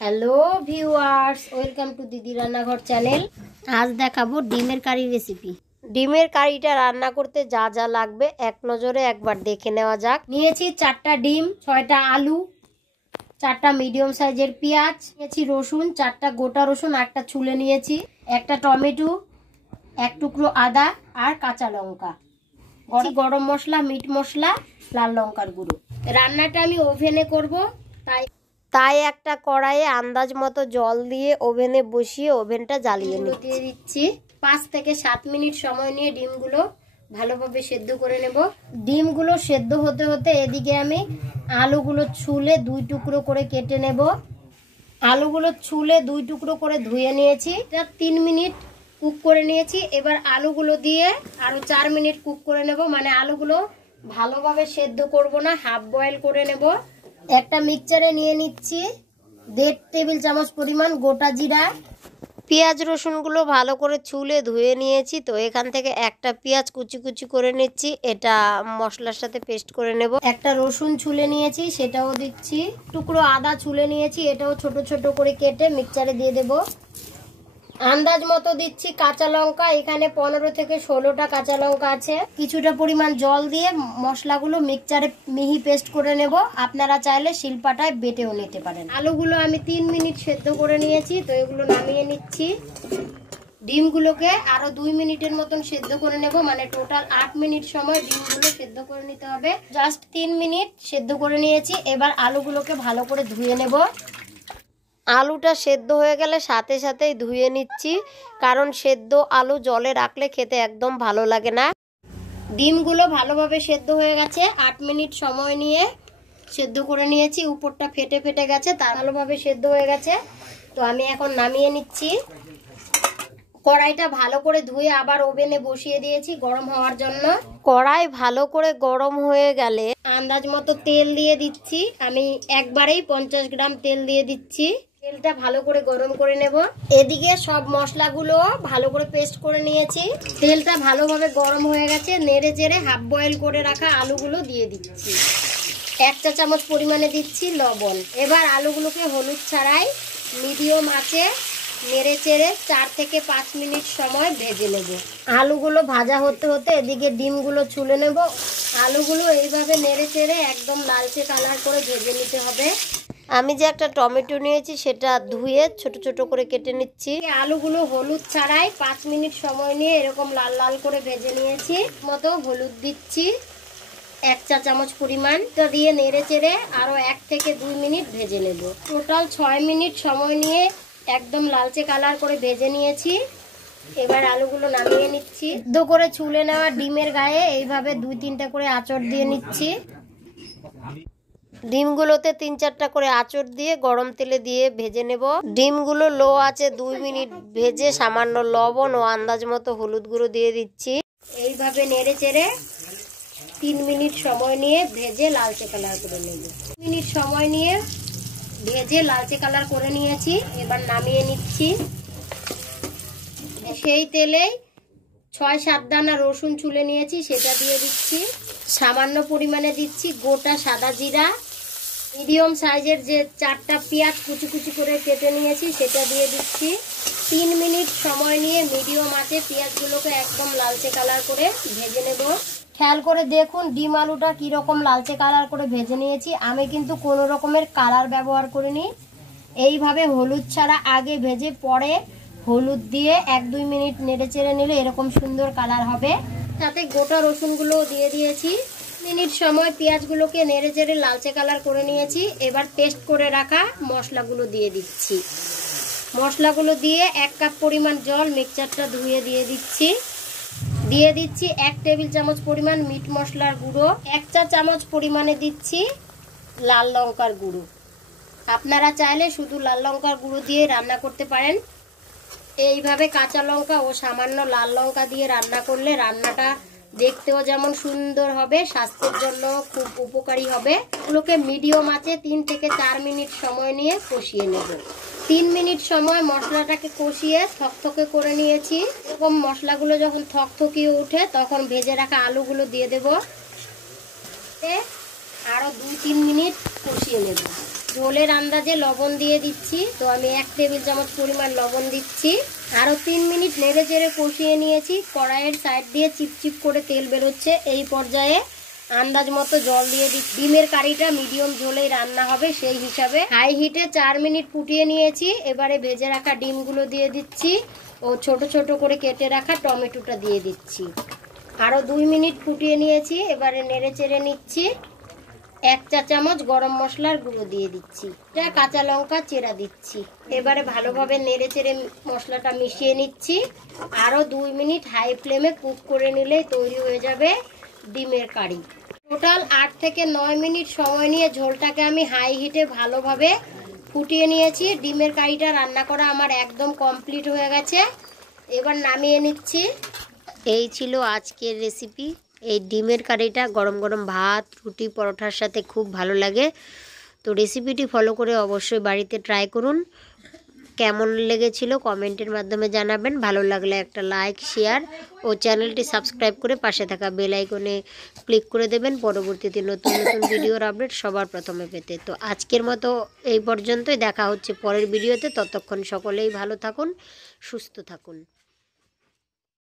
Hello viewers, welcome to দিদি রান্নাঘর channel. আজ দেখাবো ডিমের কারি রেসিপি। ডিমের কারিটা রান্না করতে যা যা লাগবে এক নজরে একবার দেখে নেওয়া যাক। নিয়েছি 4টা ডিম, 6টা আলু, 4টা মিডিয়াম সাইজের পেঁয়াজ, নিয়েছি রসুন, 4টা গোটা রসুন, একটা ছুলে নিয়েছি, একটা টমেটো, এক টুকরো আদা আর কাঁচা লঙ্কা, গরম মশলা, মিট মশলা, লাল লঙ্কার গুঁড়ো। রান্নাটা আমি ওভেনে করব, তাই একটা কড়াইয়ে আন্দাজ মতো জল দিয়ে ওভেনে বসিয়ে ওভেনটা জ্বালিয়ে দিয়ে দিচ্ছি। 5 থেকে 7 মিনিট সময় নিয়ে ডিমগুলো ভালোভাবে সেদ্ধ করে নেব। ডিমগুলো সেদ্ধ হতে হতে এদিকে আমি আলুগুলো ছুলে 2 টুকরো করে কেটে নেব। আলুগুলো ছুলে 2 টুকরো করে ধুয়ে নিয়েছি। এটা 3 মিনিট কুক করে নিয়েছি। এবার আলুগুলো দিয়ে আরো 4 মিনিট কুক করে নেব। মানে আলুগুলো ভালোভাবে সেদ্ধ করব না, হাফ বয়েল করে নেব। একটা মিক্সচারে নিয়ে নিচ্ছি 1.5 টেবিল চামচ পরিমাণ গোটা জিরা। পেঁয়াজ রসুনগুলো ভালো করে ছুলে ধুয়ে নিয়েছি। তো এখান থেকে একটা পেঁয়াজ কুচি কুচি করে নিচ্ছি, এটা মশলার সাথে পেস্ট করে নেব। একটা রসুন ছুলে নিয়েছি, সেটাও দিচ্ছি। টুকরো আদা ছুলে নিয়েছি, এটাও ছোট ছোট করে কেটে মিক্সচারে দিয়ে দেব। আন্দাজ মতো দিচ্ছি কাঁচা লঙ্কা, এখানে 15 থেকে 16টা কাঁচা লঙ্কা আছে। কিছুটা পরিমাণ জল দিয়ে মশলাগুলো মিক্সচারে মিহি পেস্ট করে নেব। আপনারা চাইলে শিলপাটায় বেটেও নিতে পারেন। আলুগুলো আমি 3 মিনিট সেদ্ধ করে নিয়েছি, তো এগুলো নামিয়ে নিচ্ছি। ডিমগুলোকে আরো 2 মিনিটের মতন সেদ্ধ করে নেব। মানে টোটাল 8 মিনিট সময় ডিমগুলো সেদ্ধ করে নিতে হবে। জাস্ট 3 মিনিট সেদ্ধ করে নিয়েছি। এবার আলুগুলোকে ভালো করে ধুয়ে নেব। আলুটা সেদ্ধ হয়ে গেলে সাথে সাথেই ধুয়ে নিচ্ছি, কারণ সেদ্ধ আলু জলে রাখলে খেতে একদম ভালো লাগে না। ডিমগুলো ভালোভাবে সেদ্ধ হয়ে গেছে। 8 মিনিট সময় নিয়ে সেদ্ধ করে নিয়েছি। উপরটা ফেটে ফেটে গেছে, তার ভালোভাবে সেদ্ধ হয়ে গেছে। তো আমি এখন নামিয়ে নিচ্ছি। কড়াইটা ভালো করে ধুয়ে আবার ওভেনে বসিয়ে দিয়েছি গরম হওয়ার জন্য। কড়াই ভালো করে গরম হয়ে গেলে আন্দাজ মতো তেল দিয়ে দিচ্ছি। আমি একবারেই 50 গ্রাম তেল দিয়ে দিচ্ছি। তেলটা ভালো করে গরম করে নেব। এদিকে সব মশলাগুলো ভালো করে পেস্ট করে নিয়েছি। তেলটা ভালোভাবে গরম হয়ে গেছে। নেড়ে চেড়ে হাফ বয়েল করে রাখা আলুগুলো দিয়ে দিচ্ছি। 1 চা চামচ পরিমাণে দিচ্ছি লবণ। এবার আলুগুলোকে হলুদ ছাড়াই মিডিয়াম আঁচে নেড়ে চেড়ে 4 থেকে 5 মিনিট সময় ভেজে নেব। আলুগুলো ভাজা হতে হতে এদিকে ডিমগুলো ছুলে নেব। আলুগুলো এইভাবে নেড়ে চেড়ে একদম লালচে কালার করে ভেজে নিতে হবে। আমি যে একটা টমেটো নিয়েছি সেটা ধুয়ে ছোট ছোট করে কেটে নিচ্ছি। আলুগুলো হলুদ ছাড়াই 5 মিনিট সময় নিয়ে এরকম লাল লাল করে ভেজে নিয়েছি। মতো হলুদ দিচ্ছি 1 চা চামচ পরিমাণ। দিয়ে নেড়ে চেড়ে আরো 1 থেকে 2 মিনিট ভেজে নেব। টোটাল 6 মিনিট সময় নিয়ে একদম লালচে কালার করে ভেজে নিয়েছি। এবার আলুগুলো নামিয়ে নিচ্ছি। সিদ্ধ করে ছুলে নেওয়া ডিমের গায়ে এইভাবে 2-3টা করে আঁচড় দিয়ে নিচ্ছি। ডিমগুলোতে 3-4টা করে আঁচড় দিয়ে গরম তেলে দিয়ে ভেজে নেব। ডিমগুলো লো আছে 2 মিনিট ভেজে সামান্য লবণ ও আন্দাজ মতো হলুদ গুঁড়ো দিয়ে দিচ্ছি। এইভাবে নেড়ে চেড়ে 3 মিনিট সময় নিয়ে ভেজে লালচে কালার করে নেব। 3 মিনিট সময় নিয়ে ভেজে লালচে কালার করে নিয়েছি। এবার নামিয়ে নিচ্ছি। সেই তেলেই 6-7 দানা রসুন ছুলে নিয়েছি, সেটা দিয়ে দিচ্ছি। সামান্য পরিমাণে দিচ্ছি গোটা সাদা জিরা। মিডিয়াম সাইজের যে 4টা পেঁয়াজ কুচি কুচি করে কেটে নিয়েছি সেটা দিয়ে দিচ্ছি। 3 মিনিট সময় নিয়ে মিডিয়াম আঁচে পেঁয়াজগুলোকে একদম লালচে কালার করে ভেজে নেব। খেয়াল করে দেখুন ডিম আলুটা কিরকম লালচে কালার করে ভেজে নিয়েছি। আমি কিন্তু কোনো রকমের কালার ব্যবহার করিনি। এইভাবে হলুদ ছাড়া আগে ভেজে পরে হলুদ দিয়ে 1-2 মিনিট নেড়ে চেড়ে নিলে এরকম সুন্দর কালার হবে। তাতে গোটা রসুনগুলো দিয়ে দিয়েছি। মিনিট সময় পেঁয়াজগুলোকে নেড়ে চেড়ে লালচে কালার করে নিয়েছি। এবার পেস্ট করে রাখা মশলাগুলো দিয়ে দিচ্ছি। মশলাগুলো দিয়ে 1 কাপ পরিমাণ জল মিক্সচারটা ধুয়ে দিয়ে দিচ্ছি। 1 টেবিল চামচ পরিমাণ মিট মশলার গুঁড়ো। 1 চা চামচ পরিমাণে দিচ্ছি লাল লঙ্কার গুঁড়ো। আপনারা চাইলে শুধু লাল লঙ্কার গুঁড়ো দিয়ে রান্না করতে পারেন। এইভাবে কাঁচা লঙ্কা ও সামান্য লাল লঙ্কা দিয়ে রান্না করলে রান্নাটা দেখতেও যেমন সুন্দর হবে, স্বাস্থ্যের জন্য খুব উপকারী হবে। এগুলোকে মিডিয়াম আঁচে 3 থেকে 4 মিনিট সময় নিয়ে কষিয়ে নেব। 3 মিনিট সময় মশলাটাকে কষিয়ে থকথকে করে নিয়েছি। এরকম মশলাগুলো যখন থকথকিয়ে ওঠে তখন ভেজে রাখা আলুগুলো দিয়ে দেব। আরো 2-3 মিনিট কষিয়ে নেব। ঝোলের আন্দাজে লবণ দিয়ে দিচ্ছি। তো আমি 1 টেবিল চামচ পরিমাণ লবণ দিচ্ছি। আরও 3 মিনিট নেড়ে চেড়ে কষিয়ে নিয়েছি। কড়াইয়ের সাইড দিয়ে চিপচিপ করে তেল বেরোচ্ছে। এই পর্যায়ে আন্দাজ মতো জল দিয়ে দিচ্ছি। ডিমের কারিটা মিডিয়াম ঝোলেই রান্না হবে, সেই হিসাবে হাই হিটে 4 মিনিট ফুটিয়ে নিয়েছি। এবারে ভেজে রাখা ডিমগুলো দিয়ে দিচ্ছি ও ছোট ছোট করে কেটে রাখা টমেটোটা দিয়ে দিচ্ছি। আরও 2 মিনিট ফুটিয়ে নিয়েছি। এবারে নেড়ে চেড়ে নিচ্ছি। 1 চা চামচ গরম মশলার গুঁড়ো দিয়ে দিচ্ছি। এটা কাঁচা লঙ্কা চেরা দিচ্ছি। এবারে ভালোভাবে নেড়ে চেড়ে মশলাটা মিশিয়ে নিচ্ছি। আরও 2 মিনিট হাই ফ্লেমে কুক করে নিলেই তৈরি হয়ে যাবে ডিমের কারি। টোটাল 8 থেকে 9 মিনিট সময় নিয়ে ঝোলটাকে আমি হাই হিটে ভালোভাবে ফুটিয়ে নিয়েছি। ডিমের কারিটা রান্না করা আমার একদম কমপ্লিট হয়ে গেছে। এবার নামিয়ে নিচ্ছি। এই ছিল আজকের রেসিপি। এই ডিমের কারিটা গরম গরম ভাত, রুটি, পরোটার সাথে খুব ভালো লাগে। তো রেসিপিটি ফলো করে অবশ্যই বাড়িতে ট্রাই করুন। কেমন লেগেছিল কমেন্টের মাধ্যমে জানাবেন। ভালো লাগলে একটা লাইক, শেয়ার ও চ্যানেলটি সাবস্ক্রাইব করে পাশে থাকা বেল আইকনে ক্লিক করে দেবেন পরবর্তীতে নতুন নতুন ভিডিওর আপডেট সবার প্রথমে পেতে। তো আজকের মতো এই পর্যন্তই। দেখা হচ্ছে পরের ভিডিওতে। ততক্ষণ সকলেই ভালো থাকুন, সুস্থ থাকুন।